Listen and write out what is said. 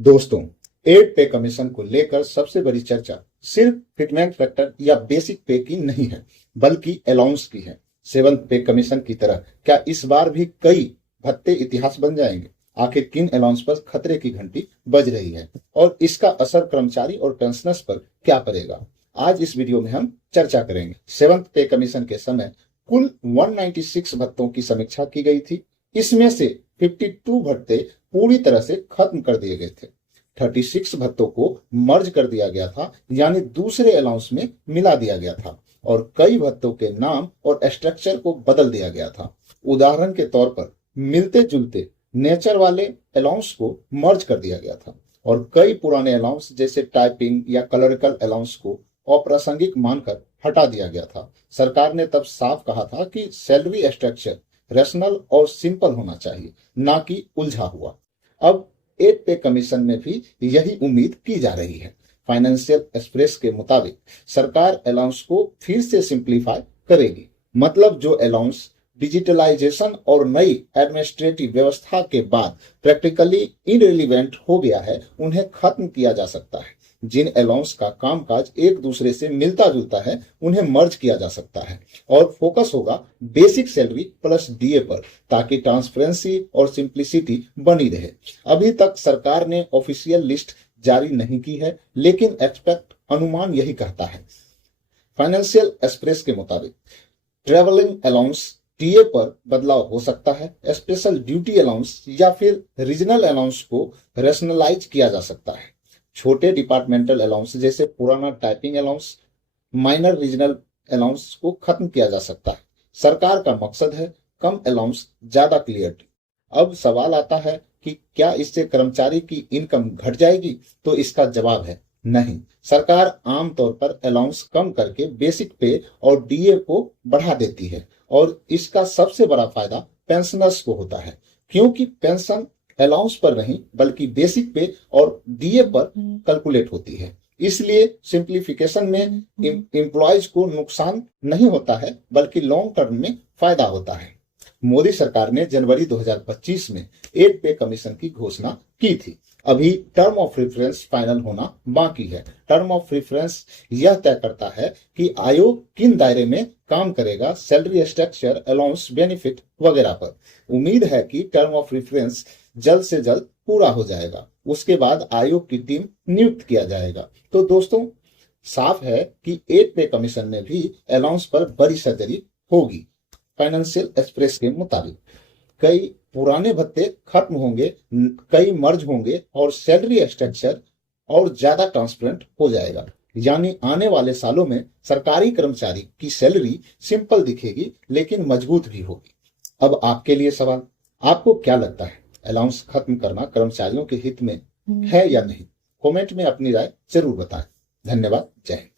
दोस्तों, एड पे कमीशन को लेकर सबसे बड़ी चर्चा सिर्फ फिटमेंट फैक्टर या बेसिक पे की नहीं है, बल्कि अलाउंस की है। सेवंथ पे कमीशन की तरह क्या इस बार भी कई भत्ते इतिहास बन जाएंगे? आखिर किन अलाउंस पर खतरे की घंटी बज रही है और इसका असर कर्मचारी और पेंशनर्स पर क्या पड़ेगा? आज इस वीडियो में हम चर्चा करेंगे। सेवंथ पे कमीशन के समय कुल 196 भत्तों की समीक्षा की गई थी। इसमें से 52 भत्ते पूरी तरह से खत्म कर दिए गए थे। 36 भत्तों को मर्ज कर दिया गया था, यानी दूसरे अलाउंस में मिला दिया गया था, और कई भत्तों के नाम और स्ट्रक्चर को बदल दिया गया था। उदाहरण के तौर पर मिलते जुलते नेचर वाले अलाउंस को मर्ज कर दिया गया था और कई पुराने अलाउंस जैसे टाइपिंग या कलरिकल अलाउंस को अप्रासंगिक मानकर हटा दिया गया था। सरकार ने तब साफ कहा था कि सैलरी स्ट्रक्चर रैशनल और सिंपल होना चाहिए, ना कि उलझा हुआ। अब एड पे कमीशन में भी यही उम्मीद की जा रही है। फाइनेंशियल एक्सप्रेस के मुताबिक सरकार अलाउंस को फिर से सिंप्लीफाई करेगी, मतलब जो अलाउंस डिजिटलाइजेशन और नई एडमिनिस्ट्रेटिव व्यवस्था के बाद प्रैक्टिकली इनरिलीवेंट हो गया है, उन्हें खत्म किया जा सकता है। जिन अलाउंस का कामकाज एक दूसरे से मिलता जुलता है, उन्हें मर्ज किया जा सकता है और फोकस होगा बेसिक सैलरी प्लस डीए पर, ताकि ट्रांसपेरेंसी और सिंप्लिसिटी बनी रहे। अभी तक सरकार ने ऑफिशियल लिस्ट जारी नहीं की है, लेकिन एक्सपेक्ट अनुमान यही कहता है। फाइनेंशियल एक्सप्रेस के मुताबिक ट्रेवलिंग अलाउंस टीए पर बदलाव हो सकता है, स्पेशल ड्यूटी अलाउंस या फिर रीजनल अलाउंस को रैशनलाइज किया जा सकता है। छोटे डिपार्टमेंटल अलाउंस जैसे पुराना typing allowance, minor regional allowance को खत्म किया जा सकता है। सरकार का मकसद है कम अलाउंस, ज्यादा क्लियरिटी। अब सवाल आता है कि क्या इससे कर्मचारी की इनकम घट जाएगी? तो इसका जवाब है नहीं। सरकार आमतौर पर अलाउंस कम करके बेसिक पे और डीए को बढ़ा देती है, और इसका सबसे बड़ा फायदा पेंशनर्स को होता है, क्योंकि पेंशन अलाउंस पर नहीं बल्कि बेसिक पे और डीए पर कैलकुलेट होती है। इसलिए सिंप्लीफिकेशन में एम्प्लॉयज को नुकसान नहीं होता है, बल्कि लॉन्ग टर्म में फायदा होता है। मोदी सरकार ने जनवरी 2025 में एड पे कमीशन की घोषणा की थी। अभी टर्म ऑफ रेफरेंस फाइनल होना बाकी है। टर्म ऑफ रेफरेंस यह तय करता है कि आयोग किन दायरे में काम करेगा, सैलरी स्ट्रक्चर, अलाउंस, बेनिफिट वगैरह पर। उम्मीद है कि टर्म ऑफ रेफरेंस जल्द से जल्द पूरा हो जाएगा। उसके बाद आयोग की टीम नियुक्त किया जाएगा। तो दोस्तों, साफ है कि एड पे कमीशन में भी अलाउंस पर बड़ी सर्जरी होगी। फाइनेंशियल एक्सप्रेस के मुताबिक कई पुराने भत्ते खत्म होंगे, कई मर्ज होंगे और सैलरी स्ट्रक्चर और ज्यादा ट्रांसपेरेंट हो जाएगा। यानी आने वाले सालों में सरकारी कर्मचारी की सैलरी सिंपल दिखेगी, लेकिन मजबूत भी होगी। अब आपके लिए सवाल, आपको क्या लगता है, अलाउंस खत्म करना कर्मचारियों के हित में है या नहीं? कमेंट में अपनी राय जरूर बताएं। धन्यवाद। जय हिंद।